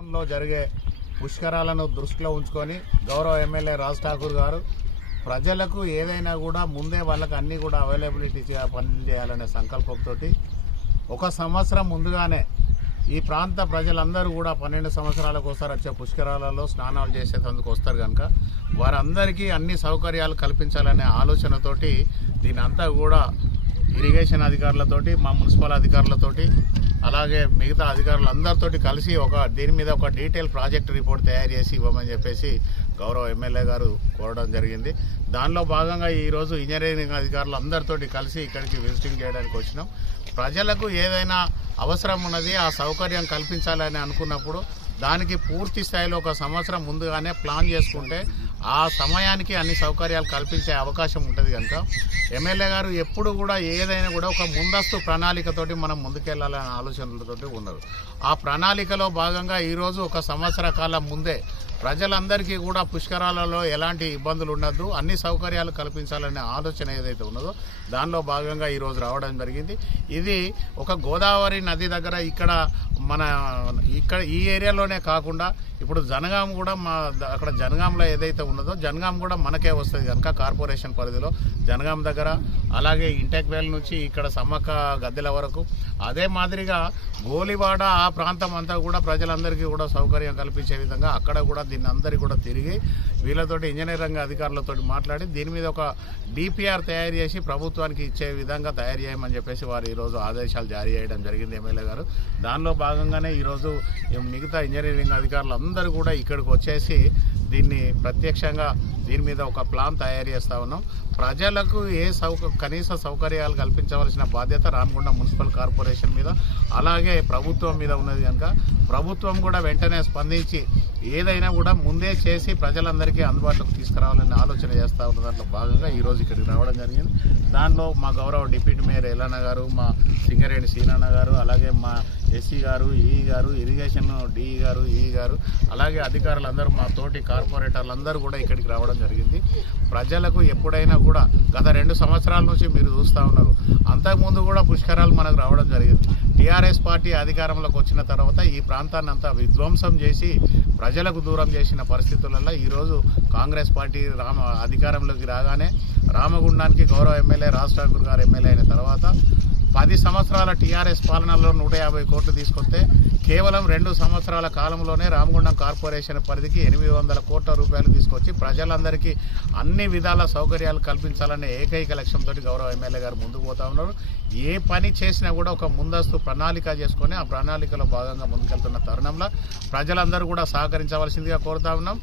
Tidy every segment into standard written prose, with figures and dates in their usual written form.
లో జరిగే పుష్కరాలను దృష్టిలో ఉంచుకొని గౌరవ ఎమ్మెల్యే రాజ్ ఠాకూర్ గారు ప్రజలకు ఏదైనా కూడా ముందే వాళ్ళకి అన్ని కూడా అవైలబిలిటీ పనులు చేయాలనే సంకల్పంతో ఒక సంవత్సరం ముందుగానే ఈ ప్రాంత ప్రజలందరూ కూడా 12 సంవత్సరాలకు ఒకసారి వచ్చే పుష్కరాలలో స్నానాలు చేసేందుకు వస్తారు కనుక వారందరికీ అన్ని సౌకర్యాలు కల్పించాలనే ఆలోచనతోటి దీని అంతా కూడా ఇరిగేషన్ అధికారులతోటి మా మున్సిపల్ అధికారులతోటి అలాగే మిగతా అధికారులందరితోటి కలిసి దీని మీద ఒక డీటెయిల్ ప్రాజెక్ట్ రిపోర్ట్ తయారు చేసి ఇవ్వమని చెప్పేసి గౌరవ ఎమ్మెల్యే గారు కోరడం జరిగింది. దానిలో భాగంగా ఈరోజు ఇంజనీరింగ్ అధికారులు అందరితోటి కలిసి ఇక్కడికి విజిటింగ్ చేయడానికి వచ్చినాం. ప్రజలకు ఏదైనా అవసరం ఉన్నది ఆ సౌకర్యం కల్పించాలని అనుకున్నప్పుడు దానికి పూర్తి స్థాయిలో ఒక సంవత్సరం ముందుగానే ప్లాన్ చేసుకుంటే ఆ సమయానికి అన్ని సౌకర్యాలు కల్పించే అవకాశం ఉంటుంది కనుక ఎమ్మెల్యే గారు ఎప్పుడు కూడా ఏదైనా కూడా ఒక ముందస్తు ప్రణాళికతోటి మనం ముందుకెళ్లాలనే ఆలోచనలతోటి ఉన్నారు. ఆ ప్రణాళికలో భాగంగా ఈరోజు ఒక సంవత్సర కాలం ముందే ప్రజలందరికీ కూడా పుష్కరాలలో ఎలాంటి ఇబ్బందులు ఉండద్దు, అన్ని సౌకర్యాలు కల్పించాలనే ఆలోచన ఏదైతే ఉన్నదో దానిలో భాగంగా ఈరోజు రావడం జరిగింది. ఇది ఒక గోదావరి నది దగ్గర ఇక్కడ ఈ ఏరియాలోనే కాకుండా ఇప్పుడు జనగాం కూడా అక్కడ జనగాంలో ఏదైతే ఉన్నదో జనగాం కూడా మనకే వస్తుంది కనుక కార్పొరేషన్ పరిధిలో జనగాం దగ్గర అలాగే ఇంటెక్వేల్ నుంచి ఇక్కడ సమ్మక్క గద్దెల వరకు అదే మాదిరిగా గోలివాడ ఆ ప్రాంతం అంతా కూడా ప్రజలందరికీ కూడా సౌకర్యం కల్పించే విధంగా అక్కడ కూడా దీన్ని అందరికీ కూడా తిరిగి వీళ్ళతోటి ఇంజనీరింగ్ అధికారులతో మాట్లాడి దీని మీద ఒక డిపిఆర్ తయారు చేసి ప్రభుత్వానికి ఇచ్చే విధంగా తయారు చేయమని చెప్పేసి వారు ఈరోజు ఆదేశాలు జారీ చేయడం జరిగింది ఎమ్మెల్యే గారు. దానిలో భాగంగానే ఈరోజు మిగతా ఇంజనీరింగ్ అధికారులు అందరూ కూడా ఇక్కడికి వచ్చేసి దీన్ని ప్రత్యక్షంగా దీని మీద ఒక ప్లాన్ తయారు చేస్తూ ఉన్నాం. ప్రజలకు కనీస సౌకర్యాలు కల్పించవలసిన బాధ్యత రామగుండం మున్సిపల్ కార్పొరేషన్ మీద అలాగే ప్రభుత్వం మీద ఉన్నది కనుక ప్రభుత్వం కూడా వెంటనే స్పందించి ఏదైనా కూడా ముందే చేసి ప్రజలందరికీ అందుబాటులోకి తీసుకురావాలని ఆలోచన చేస్తూ ఉన్న దాంట్లో భాగంగా ఈరోజు ఇక్కడికి రావడం జరిగింది. దానిలో మా గౌరవ డిప్యూటీ మేయర్ ఎల్లన్న గారు, మా సింగరేణి సీనన్న గారు, అలాగే మా ఎస్సీ గారు, ఈఈ గారు, ఇరిగేషన్ డిఈ గారు, ఈఈ గారు, అలాగే అధికారులందరూ మా తోటి కార్పొరేటర్లందరూ కూడా ఇక్కడికి రావడం జరిగింది. ప్రజలకు ఎప్పుడైనా కూడా గత 2 సంవత్సరాల నుంచి మీరు చూస్తూ ఉన్నారు, అంతకుముందు కూడా పుష్కరాలు మనకు రావడం జరిగింది. టీఆర్ఎస్ పార్టీ అధికారంలోకి వచ్చిన తర్వాత ఈ ప్రాంతాన్ని అంతా విధ్వంసం చేసి ప్రజలకు దూరం చేసిన పరిస్థితులలో ఈరోజు కాంగ్రెస్ పార్టీ అధికారంలోకి రాగానే రామగుండానికి గౌరవ ఎమ్మెల్యే రాజ్ ఠాకూర్ గారు ఎమ్మెల్యే అయిన తర్వాత 10 సంవత్సరాల టీఆర్ఎస్ పాలనలో 150 కోట్లు తీసుకొస్తే కేవలం 2 సంవత్సరాల కాలంలోనే రామగుండం కార్పొరేషన్ పరిధికి 800 కోట్ల రూపాయలు తీసుకొచ్చి ప్రజలందరికీ అన్ని విధాల సౌకర్యాలు కల్పించాలనే ఏకైక లక్ష్యంతో గౌరవ ఎమ్మెల్యే గారు ముందుకు పోతా ఉన్నారు. ఏ పని చేసినా కూడా ఒక ముందస్తు ప్రణాళిక చేసుకొని ఆ ప్రణాళికలో భాగంగా ముందుకెళ్తున్న తరుణంలో ప్రజలందరూ కూడా సహకరించవలసిందిగా కోరుతా ఉన్నాం.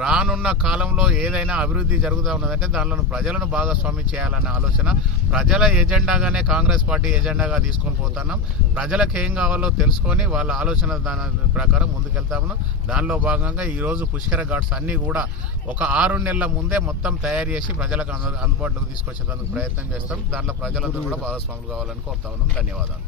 రానున్న కాలంలో ఏదైనా అభివృద్ధి జరుగుతూ ఉన్నదంటే దానిలో ప్రజలను భాగస్వామి చేయాలనే ఆలోచన ప్రజల ఎజెండాగానే కాంగ్రెస్ పార్టీ ఎజెండాగా తీసుకొని పోతున్నాం. ప్రజలకు ఏం కావాలో తెలుసుకొని వాళ్ళ ఆలోచన దాని ప్రకారం ముందుకెళ్తా ఉన్నాం. దానిలో భాగంగా ఈరోజు పుష్కర ఘాట్స్ అన్నీ కూడా ఒక 6 నెలల ముందే మొత్తం తయారు చేసి ప్రజలకు అందుబాటులోకి తీసుకొచ్చేందుకు ప్రయత్నం చేస్తాం. దాంట్లో ప్రజలందరూ కూడా భాగస్వాములు కావాలని కోరుతా ఉన్నాం. ధన్యవాదాలు.